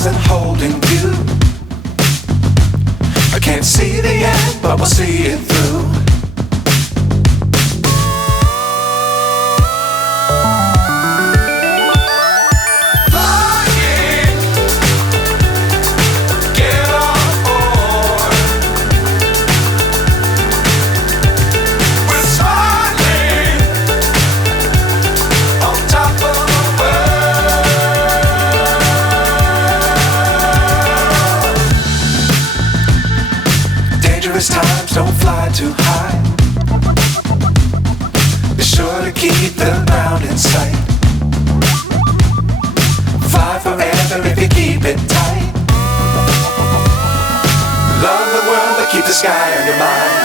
stars and holding you. I can't see the end, but we'll see it through. Times don't fly too high. Be sure to keep the ground in sight. Fly forever if you keep it tight. Love the world but keep the sky on your mind.